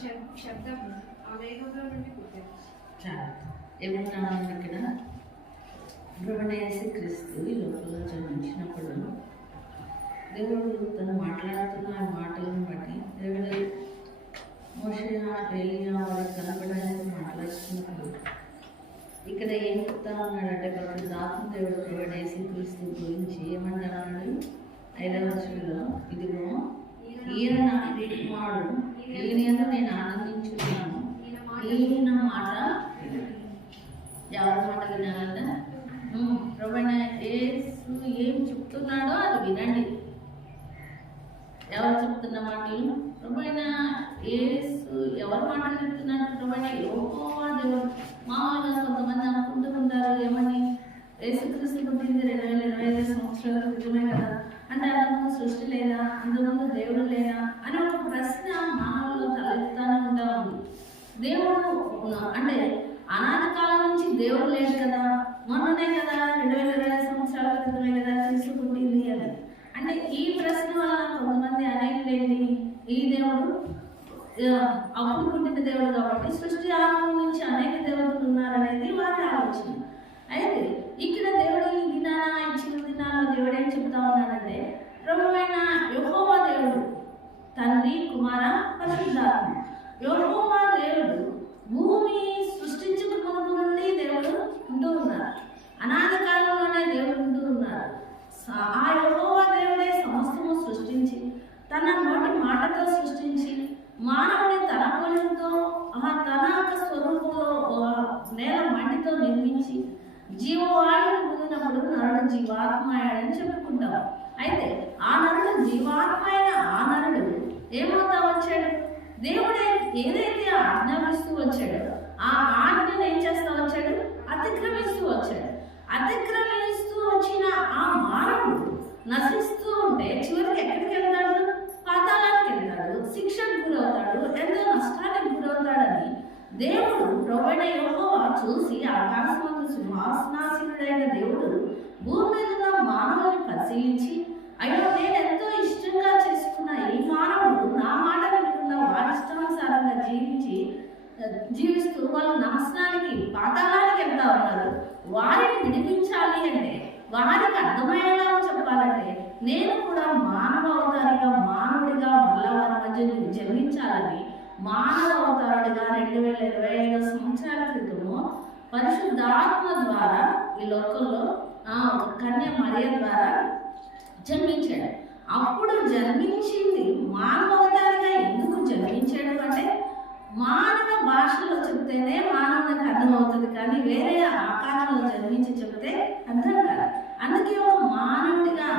శబ్దం ఆ వేగంలో నుండి పుట్టింది. చాలా ఏమన్నాను ఇక్కడ ప్రభువైన క్రీస్తు ఈ లోకంలో జన్మించినప్పుడు దేవుడు తను మాట్లాడుతున్న ఆ మాటలను బట్టి దేవుడు మోషే ఏలియా వారికి కనపడడానికి మాట్లాడుతున్నప్పుడు ఇక్కడ ఏం చెప్తా ఉన్నాడంటే పరిశుద్ధాత్మ దేవుడు ప్రభువైన క్రీస్తు గురించి ఏమన్నాడు 5వ వచనంలో, ఇదిగో ఈయన నా కుమారుడు, ఈయన నేను ఆనందించున్నాను, ఈయన మాట ఎవరి మాట వినాలంట? ప్రభువైన యేసు ఏం చెప్తున్నాడో అది వినండి. ఎవరు చెప్తున్న మాటలు? ప్రభువైన యేసు ఎవరి మాటలు చెప్తున్నాడు? ప్రభువైన యెహోవా దేవుడు. మామూలుగా కొంతమంది అనుకుంటూ ఉంటారు, ఏమని, యేసుక్రీస్తు పుట్టింది 2025 సంవత్సరాల క్రితమే కదా, అంటే అంతకుముందు సృష్టి లేదా, అంతకుముందు దేవుడు లేదా అని ఒక ప్రశ్న మానవుల్లో తలెత్తానే ఉంటా ఉంది. దేవుడు అంటే అనాది కాలం నుంచి దేవుడు లేదు కదా, మొన్ననే కదా 2025 సంవత్సరాల క్రితమే కదా క్రీస్తు పుట్టింది అని. అంటే ఈ ప్రశ్న వల్ల కొంతమంది అనేకులేంటి, ఈ దేవుడు అప్పుడు పుట్టిన దేవుడు కాబట్టి సృష్టి ఆరంభం నుంచి అనేక దేవుడులు ఉన్నారనేది వారి ఆలోచన. అయితే ఇక్కడ దేవుడు ఈ దినాన ఇచ్చిన దినాల్లో దేవుడు ఏం చెప్తా ఉన్నాడంటే, ప్రభువైన యెహోవా దేవుడు తండ్రి, కుమార, పరిశుద్ధాత్మ. యెహోవా దేవుడు భూమి సృష్టించిన మునుపు నుండి దేవుడు ఉంటూ ఉన్నారు. అనాది కాలంలోనే దేవుడు ఉంటూ ఉన్నారు. ఆ యెహోవా దేవుడే సమస్తము సృష్టించి తన నోటి మాటతో సృష్టించి మానవుని తన పోలికతో తన యొక్క స్వరూపంలో నేల మట్టితో నిర్మించి జీవవాయువుని పొందినప్పుడు నరుడు జీవాత్మయాడని చెప్పుకుంటాం. అయితే ఆ నరుడు జీవాత్మైన ఆ నరుడు ఏమవుతా వచ్చాడు? దేవుడే ఏదైతే ఆజ్ఞాపిస్తూ వచ్చాడో ఆ ఆజ్ఞను ఏం చేస్తూ వచ్చాడు? అతిక్రమిస్తూ వచ్చాడు. అతిక్రమిస్తూ వచ్చిన ఆ మానవుడు నశిస్తూ ఉంటే చివరికి ఎక్కడికి వెళ్తాడు? పాతాళానికి వెళ్తాడు, శిక్షకు గురవుతాడు, ఎంతో నష్టానికి గురవుతాడని దేవుడు ప్రభువైన యెహోవా చూసి ఆకాశమందు సింహాసనాసీనుడైన దేవుడు భూమి మీద ఉన్న మానవుని పరిశీలించి, అయ్యో నేను ఎంతో ఇష్టంగా చేసుకున్న ఈ మానవుడు నా మాట వినకుండా వారి ఇష్టానుసారంగా జీవిస్తూ వాళ్ళు నాశనానికి పాతాళానికి వెళ్తా ఉన్నారు. వారిని విడిపించాలి అంటే, వారికి అర్థమయ్యేలా చెప్పాలంటే, నేను కూడా మానవ అవతారిగా మానవుడిగా మళ్ళా వారి మధ్య జన్మించాలని మానవ అవతారుడిగా 2025 సంవత్సరాల క్రితము పరిశుద్ధాత్మ ద్వారా ఈ లోకంలో కన్య మరియ ద్వారా జన్మించాడు. అప్పుడు జన్మించింది మానవ అవతారిగా ఎందుకు జన్మించాడు అంటే, మానవ భాషలో చెప్తేనే మానవునికి అర్థమవుతుంది, కానీ వేరే ఆకారంలో జన్మించి చెప్తే అర్థం కాదు. అందుకే ఒక మానవుడిగా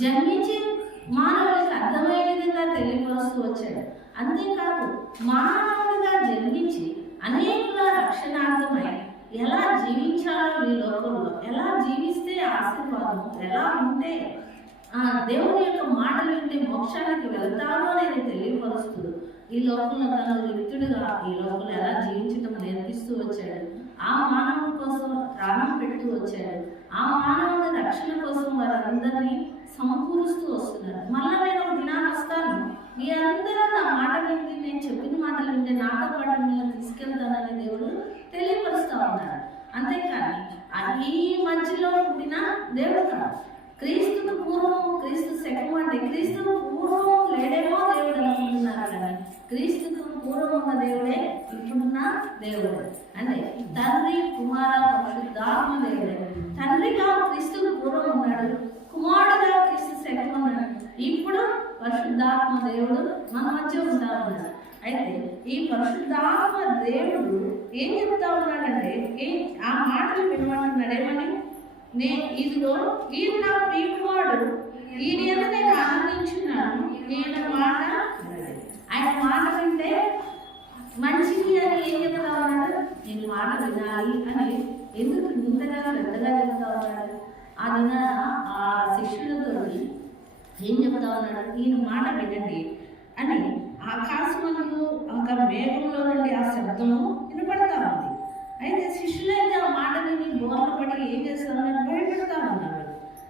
జన్మించి మానవుడికి అర్థమయ్యే విధంగా తెలియపరుస్తూ వచ్చాడు. అంతేకాదు మానవుడిగా జన్మించి అనేకుల రక్షణార్థమై ఎలా జీవించాలో, ఈ లోకంలో ఎలా జీవిస్తే ఆశీర్వాదం, ఎలా ఉంటే దేవుని యొక్క మాటలు వింటే మోక్షానికి వెళ్తామో అనేది తెలియపరుస్తూ ఈ లోకంలో తన వ్యక్తుడిగా ఈ లోకంలో ఎలా జీవించడం నేర్పిస్తూ వచ్చాడు. ఆ మానవుని కోసం ప్రాణం పెడుతూ వచ్చాడు. ఆ మానవుని రక్షణ కోసం వారందరినీ సమకూరుస్తూ వస్తున్నారు. మళ్ళా నేను ఒక దినాన్ని వస్తాను, మీ అందరూ నా మాట వింటే, నేను చెప్పిన మాటలు వింటే నాతో పాటు నేను తీసుకెళ్తానని దేవుడు తెలియపరుస్తూ ఉన్నారు. అంతేకాని ఈ మధ్యలో పుట్టిన దేవుడు కాదు. క్రీస్తుకు పూర్వం, క్రీస్తు శకం అంటే క్రీస్తుకు పూర్వం లేడేమో దేవుడు అనుకుంటున్నారు, కానీ క్రీస్తుకు పూర్వం ఉన్న దేవుడే ఇప్పుడున్న దేవుడు. అంటే తండ్రి, కుమార, పరిశుద్ధాత్మ దేవుడే. తండ్రిగా క్రీస్తుకు పూర్వం ఉన్నాడు, కుమారుడుగా క్రీస్తు శకం ఉన్నాడు, ఇప్పుడు పరిశుద్ధాత్మ దేవుడు మన మధ్య ఉంటా ఉన్నాడు. అయితే ఈ పరిశుద్ధాత్మ దేవుడు ఏం చెప్తా ఉన్నాడంటే, ఆ మాటలు వినమంటున్నాడు. ఏమని? ఇదిగో ఈయన నా ప్రియకుమారుడు, ఈయన నేను ఆనందించున్నాను, ఈయన మాట, ఆయన మాట వింటే మంచిది అని ఏం చెప్తా ఉన్నాడు? నేను మాట వినాలి అని ఎందుకు ఇంతగా శ్రద్ధగా చెప్తా ఉన్నాడు? ఆ దినాన ఆ శిష్యులతో ఏం చెప్తా ఉన్నాడు? ఈయన మాట వినండి అని ఆకాశమందు ఒక మేఘంలో నుండి ఆ శబ్దము వినపడతా ఉంది. అయితే శిష్యులైతే ఆ మాట విని బోర్ల పడి ఏం చేస్తారని భయపెడతా ఉన్నారు.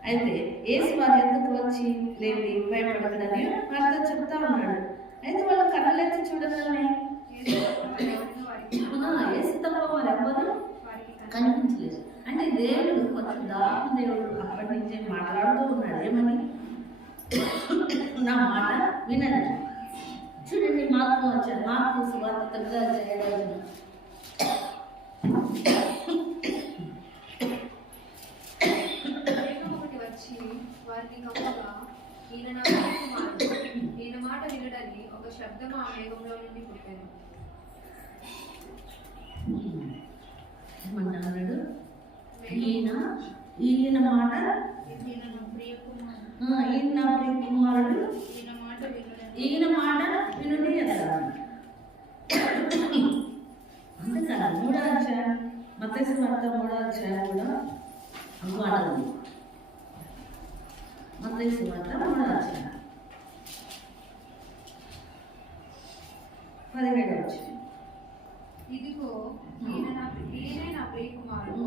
అయితే యేసు వారి ఎందుకు వచ్చి లేని భయపడకదని వారితో చెప్తా ఉన్నాడు. అయితే వాళ్ళు కళ్ళెత్తి చూడగానే వినండి. చూడండి, మార్కు వచ్చారు. మార్కు సువార్త 9వ అధ్యాయం. మేఘం ఒకటి వచ్చి వారిని కమ్మగా, ఈయన నా ప్రియకుమారుడు, ఈయన మాట వినడని ఒక శబ్దం ఆ మేఘంలో నుండి పుట్టాను. ఏమన్నాడు? ఈయన మాట, ఈయన నా ప్రియ కుమారుడు, ఈయన మాట వినుడి అన్నాడు. అంతేకాదు, 3వ అధ్యాయం మత్తయి సువార్త 3వ అధ్యాయం కూడా మాట ఉంది. మత్తయి సువార్త 3వ అధ్యాయం 17వ వచనం. ఇదిగో ఈయనే నా ప్రియ కుమారుడు,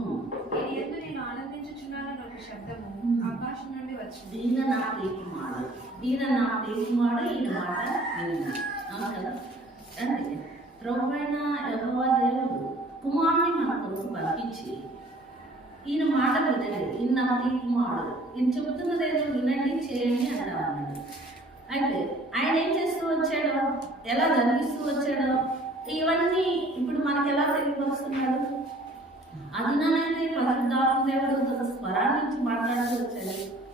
ఈయన యందు నేను ఆనందించుచున్నానని ఒక శబ్దము ఆకాశం నుండి వచ్చింది. ఈయన నా ప్రియ కుమారుడు, ఈయన నా ప్రియ కుమారుడు, ఈయన మాట విన్నా. అవును కదా? అంటే ప్రభువైన యెహోవా దేవుడు కుమారుని మన కొరకు పంపించి ఈయన మాట వినండి, ఈయన నా ప్రియ కుమారుడు, ఈయన చెబుతున్నదేదో వినండి, చేయండి అంటా ఉన్నాడు. అయితే ఆయన ఏం చేస్తూ వచ్చాడో, ఎలా జరిగిస్తూ వచ్చాడో ఇవన్నీ ఇప్పుడు మనకి ఎలా తెలియపరుస్తున్నాడు? అదినైతే పరిశుద్ధాత్మ దేవుడు ఒక స్వరాన్ని నుంచి మాట్లాడుతూ వచ్చాడు.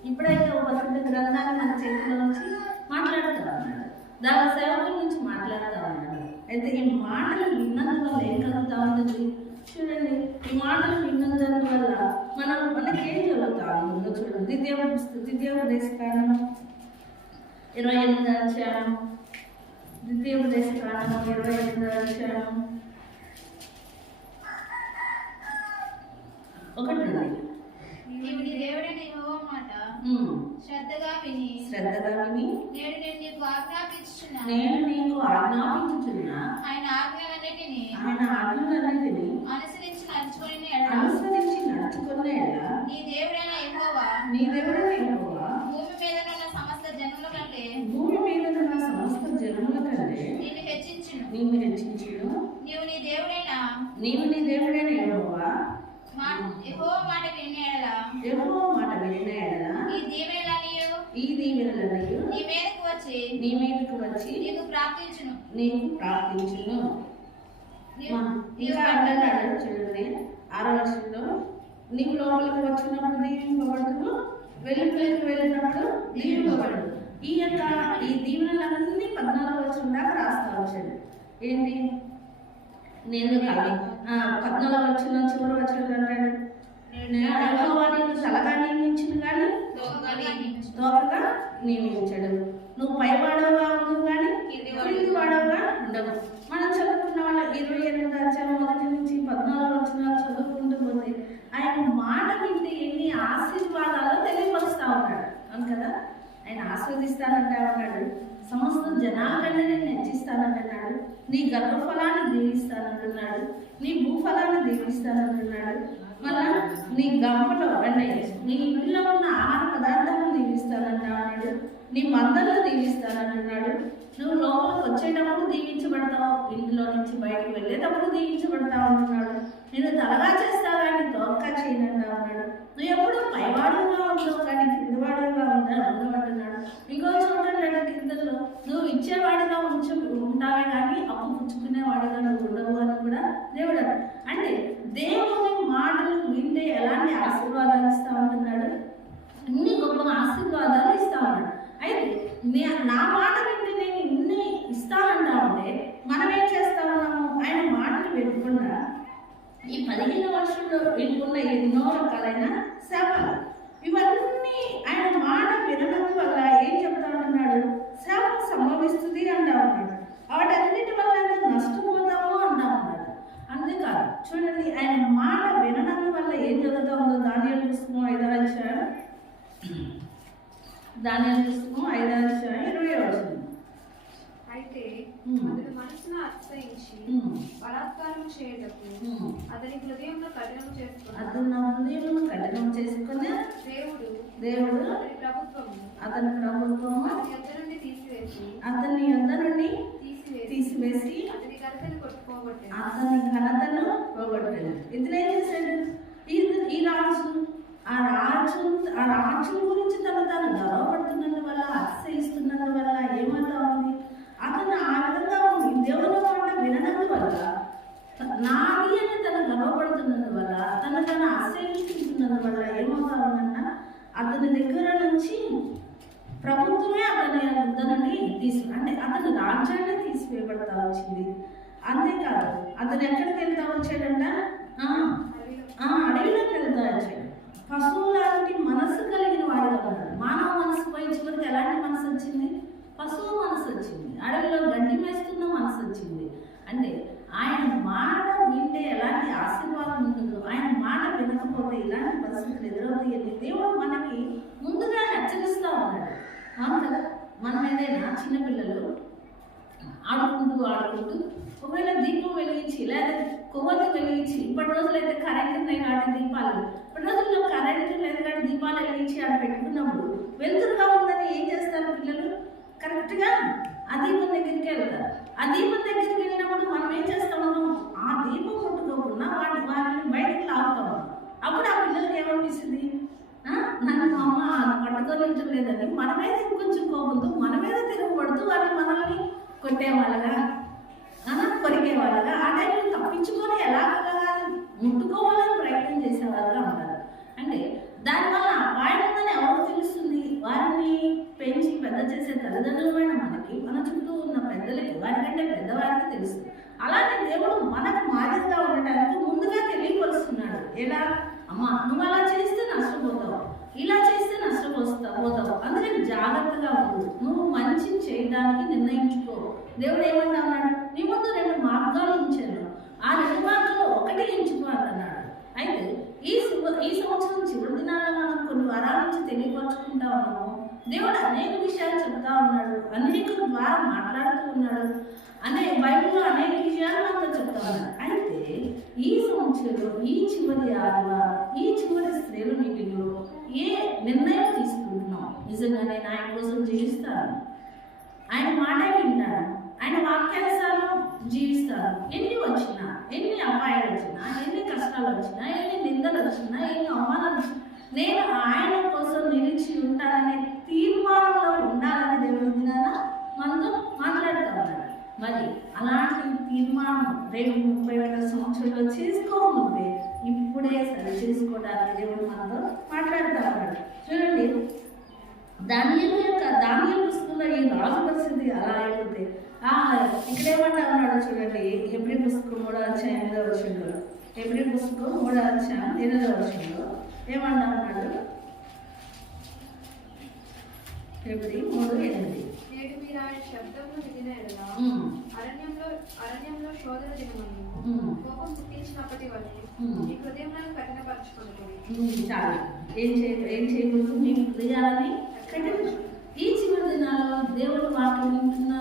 ఇప్పుడైతే ఒక పరిశుద్ధ గ్రంథాన్ని మన చేతిలో నుంచి మాట్లాడుతూ ఉన్నాడు, దాని సేవకుల నుంచి మాట్లాడుతూ ఉన్నాడు. అయితే ఈ మాటలు విన్నందువల్ల ఏం కలుగుతా ఉంది? చూడండి, ఈ మాటలు విన్నందువల్ల మనకేం జరుగుతా ఉందో చూడండి. ద్వితీయోపదేశకాండం 28వ అధ్యాయం, ద్వితీయోపదేశకాండం 28వ అధ్యాయం 1. నీవు నీ దేవుడైన యెహోవా మాట శ్రద్ధగా విని నేడు నేను నీకు ఆజ్ఞాపించుచున్నా ఆయన ఆజ్ఞలన్నిటిని అనుసరించి నడుచుకొని నీ దేవుడైన యెహోవా భూమి మీద ఉన్న సమస్త జనముల కంటే నిన్ను హెచ్చించును. నీవు నీ దేవుడైన యెహోవా మాట విని ఎడల ఈ దీవెనలన్నీయు నీ మీదకు వచ్చి నీకు ప్రార్థించును. ఇంకా అంటున్నాడు చూడండి, 6వ వచనంలో, నీవు లోపలికి వచ్చినప్పుడు దీవింపబడును, వెలుపలికి వెళ్ళినప్పుడు దీవింపబడును. ఈ దీవెనలన్నీ 14వ వచనం దాకా రాస్తా వచ్చాడు. ఏంటి? నేను 14వ వచనం చివరి వచనం అంటాడు, యెహోవా నిన్ను తలగా నియమించును కానీ తోకగా నియమించడు. నువ్వు పైవాడవుగా ఉండవు కానీ కింది వాడవుగా ఉండవు. మనం చదువుకున్న వాళ్ళ 28వ అధ్యాయం 1 నుంచి 14వ వచనాలు చదువుకుంటూ పోతే ఆయన మాట వింటే ఎన్ని ఆశీర్వాదాలు తెలియపరుస్తా ఉన్నాడు. అవును కదా? ఆయన ఆస్వాదిస్తానంటా ఉన్నాడు, సమస్త జనాలకంటే నేను హెచ్చిస్తానంటున్నాడు, నీ గర్భఫలాన్ని దీవిస్తానంటున్నాడు, నీ భూఫలాన్ని దీవిస్తానంటున్నాడు, మళ్ళా నీ గంపలో అంటే నీ ఇంట్లో ఉన్న ఆహార పదార్థాలను దీవిస్తానంటా ఉన్నాడు, నీ మందలను దీవిస్తానంటున్నాడు, నువ్వు లోపలికి వచ్చేటప్పుడు దీవించబడతావు, ఇంట్లో నుంచి బయటకు వెళ్ళేటప్పుడు దీవించబడతావు అంటున్నాడు, నేను తలగా చేస్తా కానీ తోక చేయనంటా ఉన్నాడు, నువ్వు ఎప్పుడు పైవాడుగా ఉండవు కానీ కిందవాడుగా ఉండమంటున్నాడు. ఇంకో చూడండి కిందలో, నువ్వు ఇచ్చేవాడిగా ఉంటావే కానీ అప్పు పుచ్చుకునేవాడిగా నువ్వు ఉండవు అని కూడా దేవుడు అంటే దేవుని మాటలు వింటే ఎలాంటి ఆశీర్వాదాలు ఇస్తా ఉంటున్నాడు? ఇన్ని గొప్ప ఆశీర్వాదాలు ఇస్తా ఉన్నాడు. అయితే నా మాట వింటే నేను ఇన్ని ఇస్తానంటా ఉంటే మనం ఏం చేస్తా ఉన్నాము? ఆయన మాటలు వినకుండా ఈ 15 వర్షంలో వినుకున్న ఎన్నో రకాలైన శాపాలు, ఇవన్నీ ఆయన మాట వినడం వల్ల ఏం చెప్తా ఉంటున్నాడు? శాపం సంభవిస్తుంది అంటా ఉన్నాడు. వాటన్నిటి వల్ల నష్టపోతాము అంటా ఉన్నాడు. అంతేకాదు చూడండి, ఆయన మాట వినడం వల్ల ఏం జరుగుతూ ఉందో దానియేలు పుస్తకం 5వ అధ్యాయం 20వ వచనం. అయితే అతని మనసును అతిశయించి బలాత్కారం చేయటకు అతని హృదయంలో కఠినం చేసుకుని దేవుడు అతని ప్రభుత్వము అతని యొద్ద నుండి తీసివేసి అతని ఘనతను పోగొట్టాడు. ఇతను ఏం చేశాడు? ఈ రాజు ఆ రాజ్యం గురించి తాను గర్వపడుతున్నందువల్ల వల్ల అతిశయిస్తున్నందువల్ల ఏమవుతా ఉంది, అతను ఆ విధంగా ఉంది దేవుని మాట విననందువల్ల, నాది అని తను గర్వపడుతున్నందువల్ల, తను అతిశయించుకుంటున్నందువల్ల ఏమవుతా ఉందన్న, అతని దగ్గర నుంచి ప్రభుత్వమే అతని అంటే అతని రాజ్యాన్ని తీసివేయబడతా వచ్చింది. అంతేకాదు అతను ఎక్కడికి వెళ్తా వచ్చాడంట, అడవిలోకి వెళ్తా వచ్చాడు. పశువు లాంటి మనసు కలిగిన వాడిగా ఉన్నాడు. మానవ మనసు పోయి చివరికి ఎలాంటి మనసు వచ్చింది, పశువు మనసు వచ్చింది. అడవిలో గడ్డి మేస్తున్న మనసు వచ్చింది. అంటే ఆయన మాట వింటే ఎలాంటి ఆశీర్వాదం ఉంటుందో, ఆయన మాట వినకపోతే ఇలాంటి పరిస్థితులు ఎదురవుతాయని దేవుడు మనకి ముందుగా హెచ్చరిస్తూ ఉన్నాడు. అవును కదా, మనం ఏదైనా చిన్నపిల్లలు ఆడుకుంటూ ఒకవేళ దీపం వెలిగించి లేదా కొవ్వొత్తి వెలిగించి, ఇప్పటి రోజులు అయితే కరెంట్ ఉన్నాయి కాబట్టి దీపాలు, ఇప్పటి రోజుల్లో కరెంట్ లేదు కాబట్టి దీపాలు వెలిగించి ఆడ పెట్టుకున్నప్పుడు వెలుతురుగా ఉందని ఏం చేస్తారు పిల్లలు, కరెక్ట్గా ఆ దీపం దగ్గరికి వెళ్తారు. ఆ దీపం దగ్గరికి వెళ్ళినప్పుడు మనం ఏం చేస్తాము, ఆ దీపం ముట్టుకోకుండా వారిని బయటికి లాగుతాము. అప్పుడు ఆ పిల్లలకి ఏమనిపిస్తుంది, నన్ను మా అమ్మ పట్టుకోనించడం లేదని మన మీద ఇంకొంచెం కోపంతో మన మీద తిరగబడుతూ వారిని మనల్ని కొట్టేవాళ్ళగా కొరికేవాళ్ళగా ఆ టైంలో తప్పించుకొని ఎలాగలా ముట్టుకోవాలని ప్రయత్నం చేసేవాళ్ళగా ఉంటారు. అంటే దానివల్ల అపాయం ఉందని ఎవరు తెలుస్తుంది, వారిని పెంచి పెద్ద చేసే తల్లిదండ్రులమైన మనకి, మన చుట్టూ ఉన్న పెద్దలకి, వారికంటే పెద్దవారికి తెలుసు. అలానే దేవుడు మనకు మాదిరిగా ఉండటానికి ముందుగా తెలియపరుస్తున్నాడు. ఎలా, అమ్మా నువ్వు అలా చేస్తే నష్టపోతావు, ఇలా చేస్తే నష్టపోతావు, అందుకని జాగ్రత్తగా ఉండు, నువ్వు మంచిని చేయడానికి నిర్ణయించుకో. దేవుడు ఏమన్నా అన్నాడు, నీ ముందు 2 మార్గాలు ఉంచాను, ఆ 2 మార్గాలు ఒకటి ఎంచుకో అన్నాడు. అయితే ఈ సంవత్సరం చివరి దినాల్లో మనం కొన్ని వారాల నుంచి తెలియపరుచుకుంటా ఉన్నాము. దేవుడు అనేక విషయాలు చెప్తా ఉన్నాడు, అనేకుల ద్వారా మాట్లాడుతూ ఉన్నాడు, బైబిల్లో అనేక విషయాలు మనతో చెప్తా ఉన్నాడు. అయితే ఈ సంవత్సరంలో ఈ చివరి ఆదివారం, ఈ చివరి స్త్రీల మీటింగ్లో ఏ నిర్ణయం తీసుకుంటున్నాం, నిజంగా నేను ఆయన కోసం జీవిస్తాను, ఆయన మాటే వింటాను, ఆయన వాక్యానుసారం జీవిస్తాను. ఎన్ని వచ్చినా, ఎన్ని అపాయాలు వచ్చినా, ఎన్ని కష్టాలు వచ్చినా, ఎన్ని నిందలు వచ్చినా, ఎన్ని అవమానాలు వచ్చినా, నేను ఆయన కోసం నిలిచి ఉంటాననే తీర్మానంలో ఉండాలని దేవుడు దినాన మనతో మాట్లాడుతూ ఉన్నాడు. మరి అలాంటి తీర్మానం రేపు 30,000 సంవత్సరాలు చేసుకోముందే ఇప్పుడే సరి చేసుకోవడానికి దేవుడు మనతో మాట్లాడుతూ ఉన్నాడు. చూడండి, దానియేలు పుస్తకంలో ఈ రాజు పరిస్థితి అలా అయిపోతే ఇక్కడేమన్నా ఉన్నాడు చూడండి, హెబ్రీ పుస్తకం 3వ అధ్యాయం 8వ వచనంలో, హెబ్రీ పుస్తకం 3వ అధ్యాయం 8వ వచనంలో ఏమన్నా ఉన్నాడు, హెబ్రీ 3:8. నేడు మీరు ఆయన శబ్దమును వినిన యెడల అరణ్యంలో శోధన దినమందు కోపం పుట్టించినప్పటి వరకు మీ హృదయములను కఠినపరచుకోండి. చాలా ఏం చేయకూడదు, మీ హృదయాలని కఠిన. ఈ చివరి దినాల్లో దేవుడు వాక్యం వింటున్న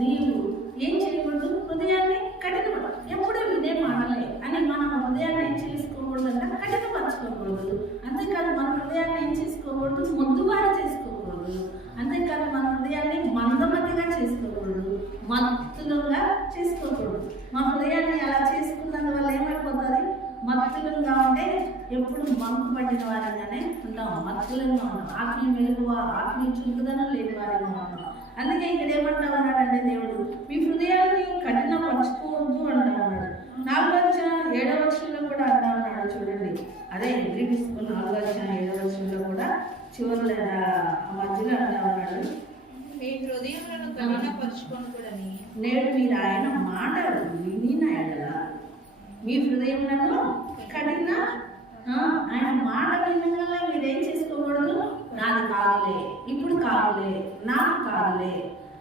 నీవు ఏం చేయకూడదు, హృదయాన్ని కఠినపడ. ఎప్పుడూ ఇదే మాటలే అని మనం హృదయాన్ని ఏం చేసుకోకూడదు అంటే కఠినపరచుకోకూడదు. అంతేకాదు మన హృదయాన్ని ఏం చేసుకోకూడదు, మొద్దుబారి చేసుకోకూడదు. అంతేకాదు మన హృదయాన్ని మందమతిగా చేసుకోకూడదు, మత్తులుగా చేసుకోకూడదు. మన హృదయాన్ని అలా చేసుకున్నందువల్ల ఏమైపోతుంది, మత్తులుగా ఉంటే ఎప్పుడు మంకు పట్టిన వారిగానే ఉంటాం, మత్తులుగా ఉంటాం, ఆత్మీయ మెలుగువ, ఆత్మీయ చురుకుదనం లేని వారిగా ఉంటాం. అందుకే ఇక్కడ ఏమంటా ఉన్నాడంటే దేవుడు, మీ హృదయాన్ని కఠినపరచుకోవద్దు అంటా ఉన్నాడు. 4వ అధ్యాయం 7వ వచనంలో కూడా అంటా ఉన్నాడు చూడండి. అదే హెబ్రీ పుస్తకం 4వ అధ్యాయం 7వ వచనంలో కూడా చివరిలో మధ్యలో అంటా ఉన్నాడు, మీ హృదయములను కఠినపరచుకొనుకుడని నేడు మీరు ఆయన మాట వినిన యెడల మీ హృదయములను కఠిన, ఆయన మాట వినగల మీరేం చేసుకోకూడదు, నాది కాదులే, ఇప్పుడు కాదులే, నాకు కాదులే,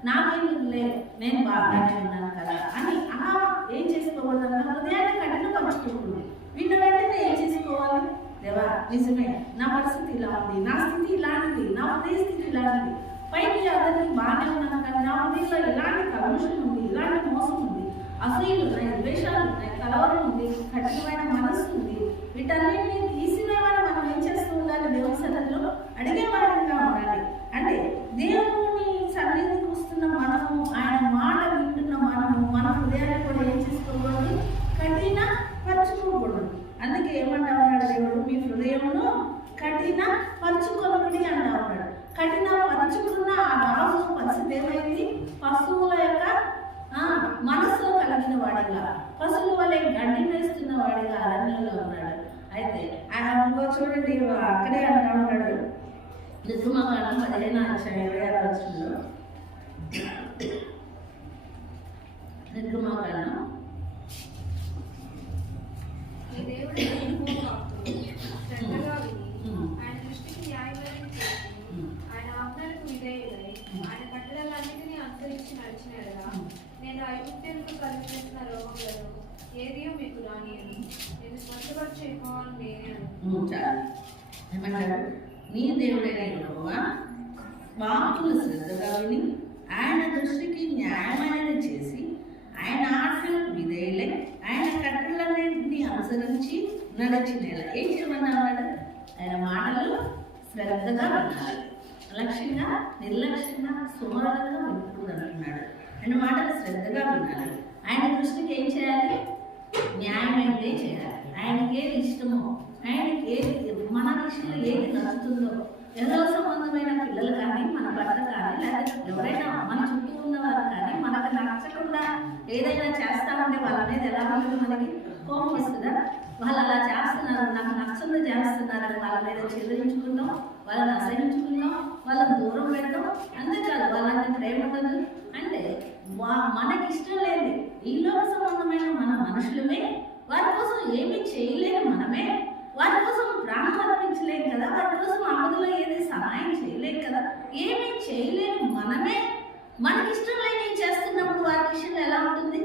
నాకేందుకులే, నేను బాగానే ఉన్నాను కదా అని అలా ఏం చేసుకోకూడదు అన్న హృదయాన్ని కఠినపరచుకోకూడదు. విన్న వెంటనే ఏం చేసుకోవాలి, దేవా నిజమే నా పరిస్థితి ఇలా ఉంది, నా స్థితి ఇలాంటిది, నా హృదయ స్థితి ఇలాంటిది, పైకి అందరినీ బాగానే ఉన్నాను కానీ నా హృదయంలో ఇలాంటి కలుషం ఉంది, ఇలాంటి మోసం ఉంది, అసూయలు ఉన్నాయి, ద్వేషాలు ఉన్నాయి, కలవరం ఉంది, కఠినమైన మనస్సు ఉంది. వీటన్నిటిని తీసివేయమని మనం ఏం చేస్తూ ఉండాలి, దేవుని సన్నిధిలో అడిగేవాడిగా ఉండాలి. అంటే దేవుని సన్నిధికి వస్తున్న మనము, ఆయన మాట వింటున్న మనము, మన హృదయాన్ని కూడా ఏం చేసుకోకూడదు, కఠిన పరచుకోకూడదు. అందుకే ఏమంటా ఉన్నాడు దేవుడు, మీ హృదయమును కఠిన పరచుకోకూడదు అంటా ఉన్నాడు. కఠిన పరచుకున్న కలిగిన వాడిగా, పశువుల వలె గడ్డి వేస్తున్న వాడిగా అరణ్యంలో ఉన్నాడు. అయితే ఆయన చూడండి, అక్కడే అంటా ఉన్నాడు నిర్గమకాండం 15:26 నిర్గమకాండం. మీ దేవుడు యెహోవాకు శ్రద్ధగా విని, ఆయన దృష్టికి న్యాయమైన చేసి, ఆయన ఆజ్ఞలకు విధేయులై, ఆయన కట్టడలన్నిటినీ అనుసరించి నడిచిన ఎడల నేను ఐగుప్తీయులకు కలుగజేసిన రోగములను ఏదియో మీకు రానియను. నేను స్వస్థపరిచే యెహోవాను నేనే చాలు. ఏమంటాడు? నీ దేవుడైన యెహోవా వాక్కులు శ్రద్ధగా విని, ఆయన దృష్టికి న్యాయమైనది చేసి, ఆయన ఆజ్ఞలకు విధేయులై, ఆయన కట్టడలన్నింటినీ అనుసరించి నడిచిన ఏం చేయమన్నాడు? ఆయన మాటలు శ్రద్ధగా వినాలి. లక్ష్యంగా నిర్లక్ష్యంగా సుమారుగా వినకూడదు అంటున్నాడు. ఆయన మాటలు శ్రద్ధగా వినాలి. ఆయన దృష్టికి ఏం చేయాలి? న్యాయమైనదే చేయాలి. ఆయనకి ఏది ఇష్టమో, ఆయనకి ఏది మన విషయంలో ఏది నచ్చుతుందో, ఏదో సంబంధమైన పిల్లలు కానీ, మన భర్త కానీ, లేదా ఎవరైనా మన చుట్టూ ఉన్నవారు కానీ మనకు నచ్చకుండా ఏదైనా చేస్తా ఉంటే వాళ్ళ మీద ఎలా ఉంటుంది? మనకి కోపం వస్తుందా? వాళ్ళు అలా చేస్తున్నారు, నాకు నచ్చంది చేస్తున్నారని వాళ్ళ మీద చెల్లించుకుందాం, వాళ్ళని అసహించుకుందాం, వాళ్ళని దూరం పెడతాం. అంతేకాదు వాళ్ళని ప్రేమ ఉండదు. అంటే మనకి ఇష్టం లేదు ఈ లోక సంబంధమైన మన మనుషులమే, వారి కోసం ఏమీ చేయలేని మనమే, వారి కోసం ప్రాణం అర్పించలేం కదా, వారి కోసం ఆపదలో ఏది సహాయం చేయలేం కదా, ఏమీ చేయలేని మనమే మనకి ఇష్టం లేని చేస్తున్నప్పుడు వారి విషయంలో ఎలా ఉంటుంది?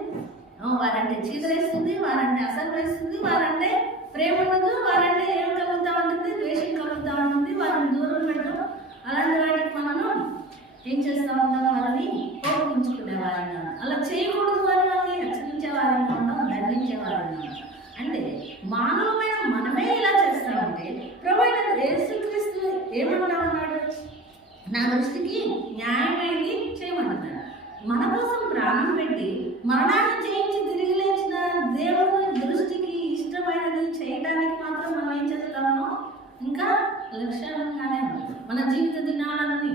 వారంటే చీదరేస్తుంది, వారంటే అసలు వేస్తుంది, వారంటే ప్రేమ ఉండదు, వారంటే ఏం కలుగుతూ ఉంటుంది? ద్వేషం కలుగుతూ ఉంటుంది, వారిని దూరం పెట్టడం. అలాంటి వాటికి మనము ఏం చేస్తూ ఉంటాం? వాళ్ళని కోపించుకునే వారిని, అలా చేయకూడదు అని వాళ్ళని హెచ్చరించే వారిని ఉంటాం, దండించే వారిని. అంటే మానవమైన మనమే ఇలా చేస్తా ఉంటే ప్రభువైన యేసుక్రీస్తు ఏమంటా ఉన్నాడు? నా దృష్టికి న్యాయమైనది చేయమంటున్నాడు. మన కోసం ప్రాణం పెట్టి మరణాన్ని జయించి తిరిగి లేచిన దేవుని దృష్టికి ఇష్టమైనది చేయడానికి మాత్రం మనం ఏం చేస్తామో ఇంకా లక్ష్యంగానే ఉంది. మన జీవిత దినాలన్నీ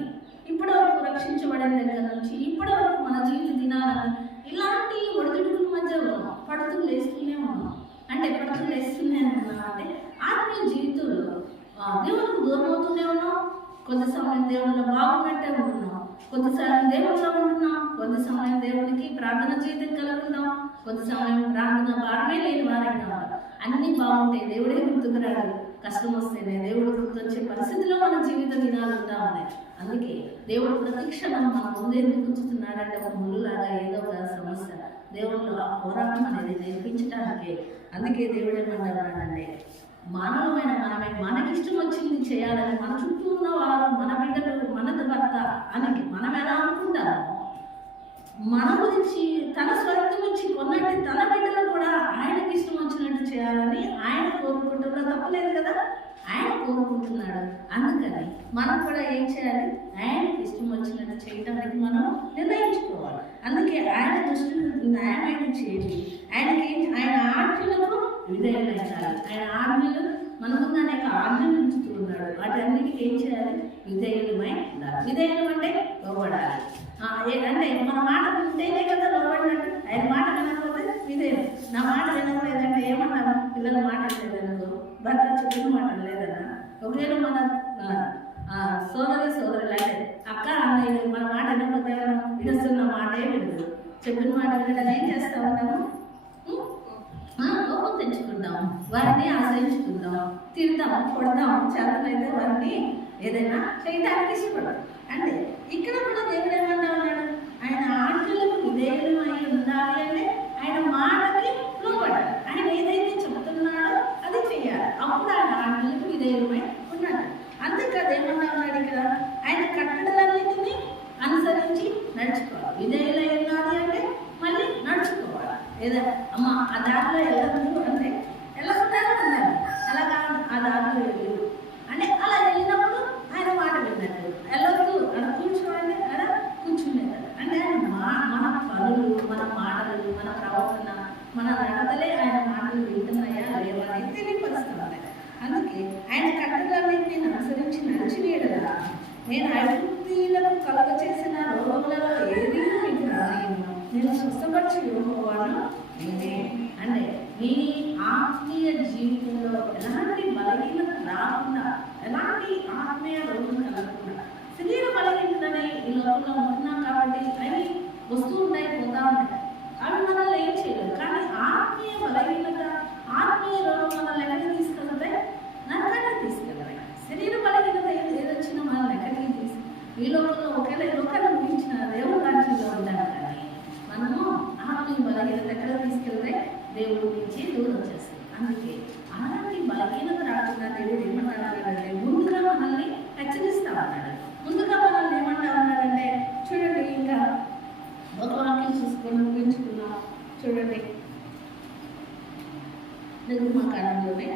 ఇప్పటి వరకు రక్షించబడిన దగ్గర నుంచి ఇప్పటి వరకు మన జీవిత దినాలన్నీ ఇలాంటి ఒడిదుడుకుల మధ్య ఉన్నాం, పడుతూ లేస్తూనే ఉన్నాం. అంటే పడుతూ లేస్తూనే ఉన్నాం అంటే ఆత్మీయ జీవితంలో దేవునికి దూరం అవుతూనే ఉన్నాం. కొద్ది సమయం దేవుళ్ళలో బాగున్నట్టే ఉంటున్నాం, కొద్ది సమయం దేవుళ్ళలో ఉంటున్నాం, కొద్ది సమయం దేవునికి ప్రార్థన జీవితం కలుగుతున్నాం, కొద్ది సమయం ప్రార్థన భారమే లేని వారైనా అన్నీ బాగుంటాయి, దేవుడే గుర్తుకురాడు. కష్టం వస్తేనే దేవుడు గుర్తొచ్చే పరిస్థితిలో మన జీవిత దినాలు ఉంటా ఉన్నాయి. అందుకే దేవుడు ప్రతిక్షణం మన ముందు ఎందుకు ఉంచుతున్నాడంటే ఒక ముళ్ళులాగా ఏదో ఒక సమస్య దేవుళ్ళు ఆ పోరాటం అనేది నేర్పించడానికే. అందుకే దేవుడు ఏమన్నాడంటే మానవమైన మనమే మనకి ఇష్టం వచ్చింది చేయాలని మన చుట్టూ ఉన్న వారు, మన బిడ్డలు, మన భర్త అని మనం ఎలా అనుకుంటామో మన గురించి తన స్వర్థం ఇచ్చి కొన్నట్టు తన బిడ్డలు కూడా ఆయనకి ఇష్టం వచ్చినట్టు చేయాలని ఆయన కోరుకుంటున్నా తప్పలేదు కదా, ఆయన కోరుకుంటున్నాడు. అందుకని మనం కూడా ఏం చేయాలి? ఆయనకి ఇష్టం వచ్చినట్టు చేయడానికి మనం నిర్ణయించుకోవాలి. అందుకే ఆయన దృష్టిని న్యాయమైన చేయాలి. ఆయన ఆజ్ఞలకు విధేయులైనాలి. ఆయన ఆజ్ఞలు మన ముందు అనేక ఆజ్ఞలు ఉంచుతూ ఉన్నాడు. వాటన్నిటికీ ఏం చేయాలి? విధేయులమై ఉండాలి. విధేయులం అంటే లోబడాలి. అంటే మన మాట వింటేనే కదా లోబడినట్టు. ఆయన మాట వినకపోతే విధేయులు. నా మాట వినలేదంటే ఏమన్నా పిల్లల మాట లేదనుకో, భర్త చెప్పిన మాట లేదన్నా, ఒకవేళ మన సోదరులు అంటే అక్క అన్నయ్య మన మాట వినకపోతే విడుస్తున్న మాటే వినదు, చెప్పిన మాట వినడం ఏం చేస్తా ఉన్నాము? కోపం తెచ్చుకుంటాం, వారిని ఆశ్రయించుకుంటాం, తిడతాం, కొడతాం, చేతనైతే వారిని ఏదైనా చేయడానికి ఇష్టపడతాం. అంటే ఇక్కడ కూడా దేవుడు ఏమన్నా ఉన్నాడు? ఆయన ఆజ్ఞలకు విధేయులమై ఉండాలి అంటే ఆయన మాటకి లోబడాలి. ఆయన ఏదైతే చెప్తున్నాడో అది చేయాలి. అప్పుడు ఆయన ఆజ్ఞలకు విధేయులమై ఉన్నాడు. అంతేకాదు ఏమన్నా ఉన్నాడు ఇక్కడ? ఆయన కట్టడలన్నింటినీ అనుసరించి నడుచుకోవాలి. విధేయులై ఉన్నది అంటే మళ్ళీ నడుచుకోవాలి. లేదా అమ్మ ఆ దారిలో వెళ్ళదు అంటే వెళ్ళకుండానే ఉండాలి. అలా కాదు ఆ దారిలో వెళ్ళదు అంటే అలా వెళ్ళినప్పుడు ఆయన మాట విన్నట్టు. వెళ్ళొద్దు అక్కడ కూర్చోండి, అక్కడ కూర్చునేది అంటే మన పనులు, మన మాటలు, మన ప్రవర్తన, మన నడతలే ఆయన మాటలు వింటున్నాయా లేవా అనేది తెలియపరుస్తున్నాయి. అందుకే ఆయన కట్టడలన్నింటినీ అనుసరించి నడిచివేయడలా నేను ఐగుప్తీయులకు కలుగ చేసిన రోగములలో ఏది మీకు రానియను, నేను స్వస్థపరిచి యెహోవాను నేనే. అంటే మీ ఆత్మీయ జీవితంలో ఎలాంటి బలహీనత రాకుండా, ఎలాంటి ఆత్మీయ రోగం కలగకుండా, శరీర బలహీనతనే ఈ లోకంలో ఉంటున్నాం కాబట్టి అవి వస్తూ ఉంటాయి, పోతా ఉంటాయి. అవి మనల్ని ఏం చేయలేదు. కానీ ఆత్మీయ బలహీనత, ఆత్మీయ రోగం మనల్ని ఎక్కడికి తీసుకెళ్తాయి? నరకానికి తీసుకెళ్తాయి. శరీర బలహీనత ఏదొచ్చినా మనల్ని ఎక్కడికి ఈ లోకంలో ఒకేలా లోకాన్ని ముగించిన దేవుడు రాజ్యంలో ఉంటాడు. కానీ మనము ఆత్మీయ బలహీనత ఎక్కడ తీసుకెళ్తే దేవుడి నుంచి దూరం చేస్తుంది. అందుకే అలాంటి బలహీనత రాకుండా దేవుడు ఏమంటాడంటే ముందుగా మనల్ని హెచ్చరిస్తా ఉన్నాడు. ముందుగా మనల్ని ఏమంటా ఉన్నాడంటే చూడండి, ఇంకా ఒక వాక్యం చూసుకొని ముగించుకున్నాం. చూడండి, నిర్గమాకాండంలోనే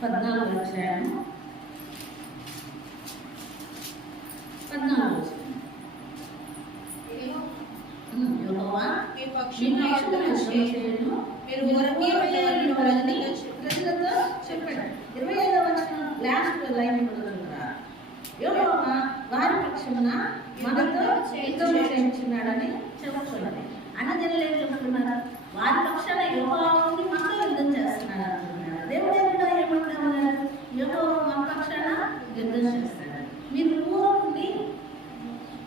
14వ అధ్యాయం 14వ వచనం. యెహోవా మీ మీ పక్షమున పక్షమున యుద్ధం చేయును, మీరు మీరు ఊరకే ఊరకే వెళ్ళవలెనని ప్రజలతో చెప్పండి. 25వ వచనం లాస్ట్ లైన్ చూడండి. యెహోవా వారి పక్షమున మనతో యుద్ధం చేయించున్నాడని చెప్పుకోండి. అన్నజనులు ఏం చెప్తున్నారు? వారి పక్షాన యెహోవా ఉండి మనతో యుద్ధం చేస్తున్నాడు అంటున్నాడు. దేవుడు కూడా ఏమంటున్నారు? యెహోవా మన పక్షాన యుద్ధం చేస్తాడు, మీరు ఊరుకుండి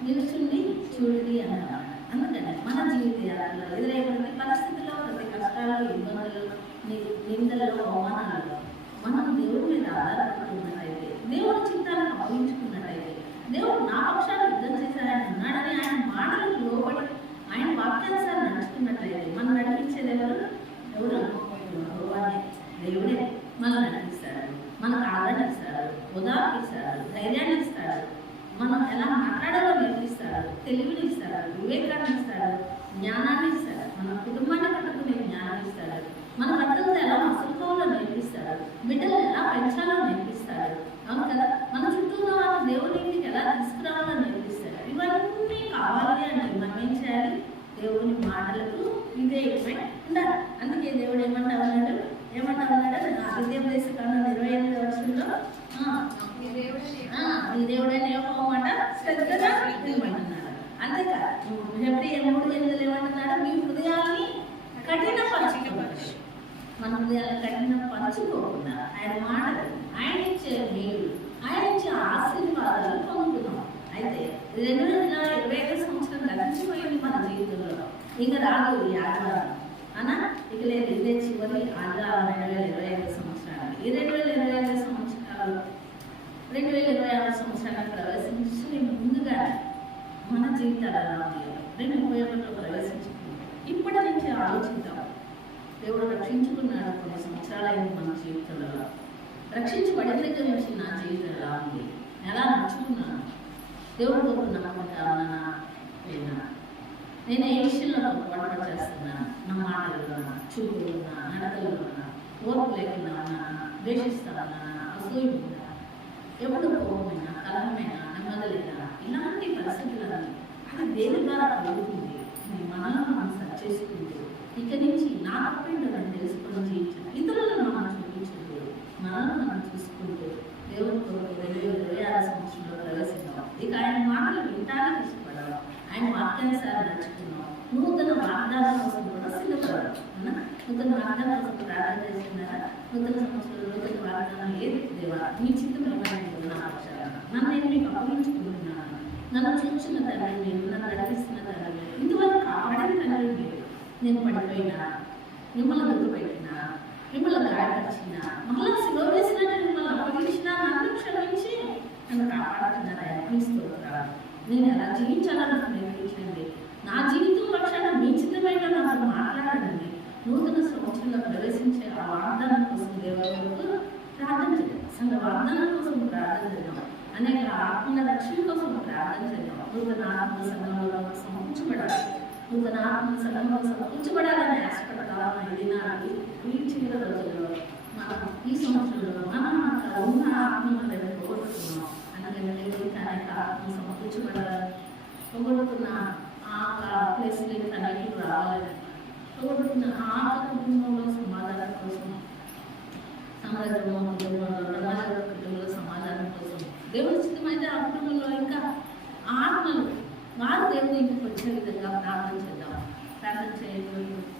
నిలుచుండి చూడండి అన్నారు. అందుకని మన జీవిత యాత్రలో ఎదురయ్యే ప్రతి పరిస్థితుల్లో, ప్రతి కష్టాలు, ఇబ్బందులు, నిందలు, అవమానాలు మనం దేవుడి మీద ఆధారపడుతున్నట్టయితే, దేవుడి చిత్తాలను అప్పగించుకున్నట్టయితే, దేవుడు నా పక్షాన్ని యుద్ధం చేశాడని ఉన్నాడని ఆయన మాటలకు లోబడి ఆయన వాక్యానుసారం నడుచుకున్నట్లయితే మనం నడిపించేది ఎవరు? దేవుడే మనం నడిపిస్తాడు, మనకు ఆదరణ ఇస్తాడు, ఉదాహరణ ఇస్తాడు, ధైర్యాన్ని ఇస్తాడు, మనం ఎలా మాట్లాడాలో నేర్పిస్తాడు, తెలివిని ఇస్తాడు, వివేకాన్ని ఇస్తాడు, జ్ఞానాన్ని ఇస్తాడు, మన కుటుంబాన్ని కట్టుకునే జ్ఞానాన్ని ఇస్తాడు, మన భర్తలతో ఎలా మసులుకోవాలో నేర్పిస్తాడు, బిడ్డలు ఎలా పెంచాలో నేర్పిస్తాడు. అవును కదా, మన చుట్టూ ఉన్న వాళ్ళ దేవుని ఇంటికి ఎలా తీసుకురావాలో నేర్పిస్తాడు. ఇవన్నీ కావాలి అంటే మనం ఏం చేయాలి? దేవుని మాటలకు విధేయమై ఉండాలి. అందుకే దేవుడు ఏమంటా ఉన్నాడు? ఆదిత్యోపదేశకాండం 28వ వచనంలో నీ దేవుడైన యెహోవా మాట శ్రద్ధగా వినమంటున్నాడు. అంతేకాదు హెబ్రీ 3:8 ఏమంటున్నాడు? మీ హృదయాన్ని కఠినపరచుకోవచ్చు. మన హృదయాన్ని కఠినపరచుకోకుండా ఆయన మాటలు, ఆయన ఇచ్చే మేలు, ఆయన ఇచ్చే ఆశీర్వాదాలు పొందుతున్నాం. అయితే 2025 సంవత్సరం గతించిపోయింది మన జీవితంలో. ఇంకా రాదు ఈ ఆదివారం అన్నా, ఇక లేదు, ఇదే చివరి ఆదివారం 2025 సంవత్సరాలు. ఈ 2025 సంవత్సరాలు 2026 సంవత్సరానికి ప్రవేశించి ముందుగా మన జీవితాలు ఎలా ఉన్నాయో 2031లో ప్రవేశించుకుంటాం. ఇప్పటి నుంచి ఆలోచిద్దాం. దేవుడు రక్షించుకున్నాడు, కొన్ని సంవత్సరాలైంది మన జీవితంలో. రక్షించబడిన దగ్గర నుంచి నా జీవితం ఎలా ఉంది, ఎలా నడుచుకున్నాను, దేవుడు కొరకు నమ్మకంగా ఉన్నానా లేదా, నేను ఏ విషయంలో పొరపాటు చేస్తున్నాను, నా మాటలు ఉన్నా, చూపులు ఉన్నా, నడకలు ఉన్నా, ఓర్పు లేకుండా ఉన్నానా, ద్వేషిస్తా ఉన్నానా, అసూయ ఉందా, ఎప్పుడు కోపమైనా, కలహమైనా, నెమ్మదలేనా, ఇలాంటి పరిస్థితులన్నీ అది దేని ద్వారా కలుగుతుంది? మనల్ని మనం సరి చేసుకుంటూ ఇక నుంచి నా తప్పేంటో నన్ను తెలుసుకొని జీవించడం, ఇతరులను మనం చూపించదు, మనల్ని మనం చూసుకుంటూ దేవుని కొరకు 2026 సంవత్సరంలో ప్రవేశిద్దాం. ఇక ఆయన మాటలు వినటానికి ఇష్టపడడం, ఆయన వాక్యానుసారం నడుచుకున్నాం. నూతన వాగ్దానం కోసం కూడా సిద్ధపడడం. నూతన వాగ్దానం కోసం ప్రార్థన చేస్తున్నారా? నూతన సంవత్సరంలో నూతన వాగ్దానం ఏది? దేవా మీ చిత్తం ఏమైనా నా పక్షాన నన్ను నేను మీకు అప్పగించుకుంటున్నాను. నన్ను చూస్తున్న తండ్రి మీరు, నన్ను నడిపిస్తున్న తండ్రి మీరు, ఇంతవరకు కాపాడిన తండ్రి మీరు. నేను పడిపోయినా, మిమ్మల్ని దుఃఖపెట్టినా, మిమ్మల్ని గాయపరిచినా, మళ్ళీ శిలో వేసినట్టు మిమ్మల్ని అప్పగించినా నన్ను క్షమించి నన్ను కాపాడుతున్నారా? మీ స్తోత్రాలు. నేను ఎలా జీవించాలని నాకు నేర్పించండి. నా జీవితం పక్షాన మీ చిత్తమైన నాతో మాట్లాడండి. నూతన సంవత్సరంలో ప్రవేశించే ఆ వాగ్దానం కోసం దేవుడు ప్రార్థన చేద్దాం. సంఘ వాగ్దానం కోసం ప్రార్థన చేద్దాం. అనేక ఆత్మల రక్షణ కోసం ప్రార్థన చేద్దాం. నూతన ఆత్మ సంఘంలో సమకూర్చబడాలి. నూతన ఆత్మ సంఘంలో సమకూర్చబడాలని ఆశపడతామన్న ఇది నాటి ఈ చిన్న రోజుల్లో మనం ఈ సంవత్సరంలో మనం ఉన్న ఆత్మలను పోగొట్టుకున్నాం. అనగా అనేక ఆత్మ సమకూర్చబడాలని పోగొట్టుకున్న ఆ ప్లేస్లకి అన్నిటికి రావాలని పోగొట్టుకున్న ఆ కుటుంబంలో సమాధానం కోసం, సమాజంలో కుటుంబంలో సమాధానం కోసం దేవుడి చిత్తమైతే ఆ కుటుంబంలో ఇంకా ఆత్మలు వారు దేవుని ఇంటికి వచ్చే విధంగా ప్రార్థన చేద్దాం. ప్రార్థన చేయండి.